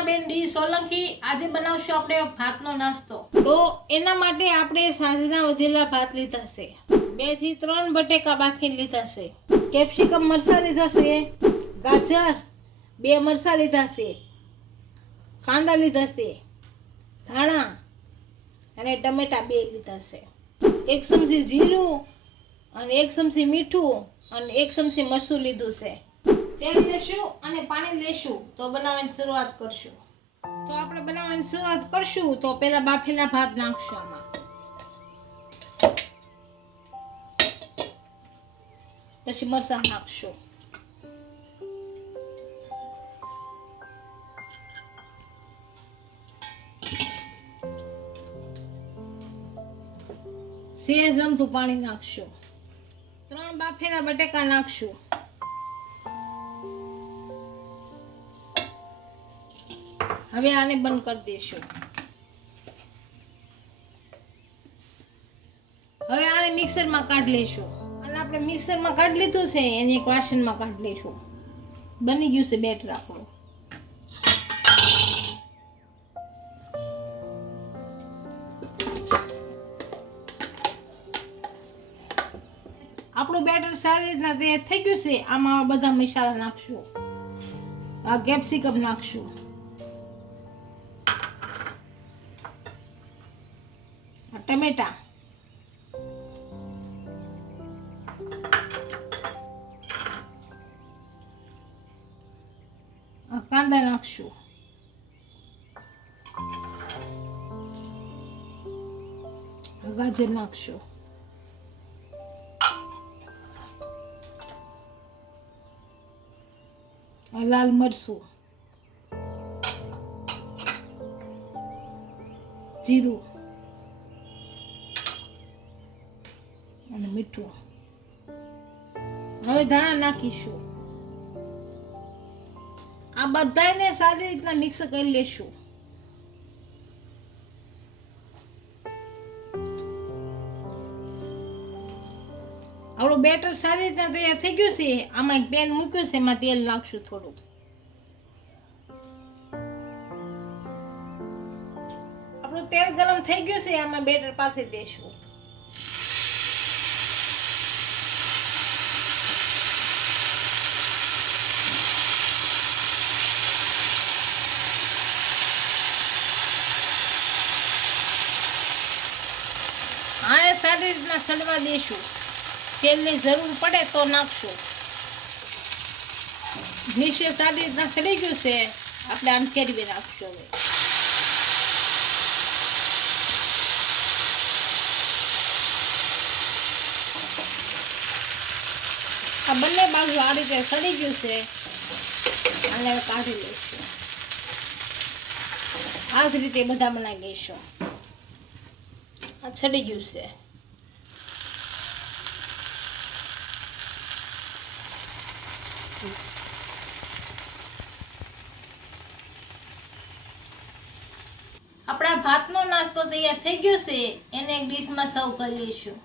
ઉષાબેન D Solanki. આજે બનાવશું આપણે ભાતનો નાસ્તો। તો એના માટે આપણે સાંજના વધેલા ભાત લીધા છે, 2 થી 3 બટેકા બાફીને લીધા છે, કેપ્સિકમ મરચાં લીધા છે, ગાજર 2 મરચાં લીધા છે, કાંદા લીધા છે, ધાણા અને ટમેટા 2 લીધા છે, 1 ચમચી જીરું અને 1 ચમચી મીઠું અને 1 ચમચી મરચું લીધું છે। તેલ લેશું અને પાણી લેશું તો બનાવવાની શરૂઆત કરશું। તો આપણે બનાવવાની શરૂઆત કરશું તો પહેલા બાફેલા ભાત નાખશું આમાં, પછી મરચાં નાખશું, સેજ અમથું પાણી નાખશું, 3 બાફેલા બટેકા નાખશું, હવે આને બંધ કરી દેશું। હવે આને મિક્સરમાં કાઢી લેશું અને આપણે મિક્સરમાં કાઢી લીધું છે એને એક વાસણમાં કાઢી લેશું। બની ગયું છે બેટર આપણું। આપણું બેટર સારી રીતના તૈયાર થઈ ગયું છે। આમાં બધા મસાલા નાખશું, આ કેપ્સિકમ નાખશું, ટમેટા, કાંદા નાખશું, ગાજર નાખશું, લાલ મરચું, જીરું અને મીઠું। હવે ધાણા નાખીશું। આ બધાને સારી રીતના મિક્સ કરી લેશું। આપણું બેટર સારી રીતના તૈયાર થઈ ગયું છે। આમાં એક પેન મૂક્યું છે, એમાં તેલ નાખશું થોડું, આપણું તેલ ગરમ થઈ ગયું છે, આમાં બેટર પાથરી દેશું। આને સારી રીતના સડવા દેશું। તેલની જરૂર પડે તો નાખશું। નીચે સારી રીતના સડી ગયું છે, આપણે આમ ફેરવી નાખશું। હવે આ બંને બાજુ આ રીતે સડી ગયું છે, આને કાઢી લઈશું। આ જ રીતે બધા બનાવી લઈશું। આ સડી ગયું છે। આપણા ભાતનો નાસ્તો તૈયાર થઈ ગયો છે, એને એક ડીશમાં સર્વ કરી લઈશું।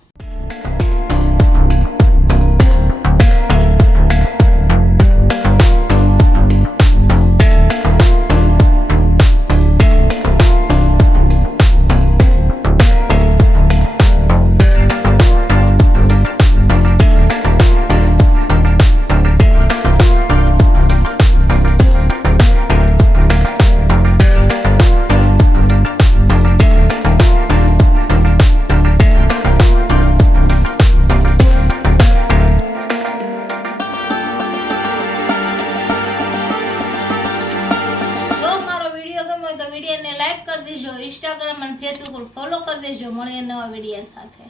તો વિડીયોને લાઈક કરી દેજો, ઇન્સ્ટાગ્રામ અને ફેસબુક પર ફોલો કરી દેજો। મળીએ નવા વિડીયો સાથે।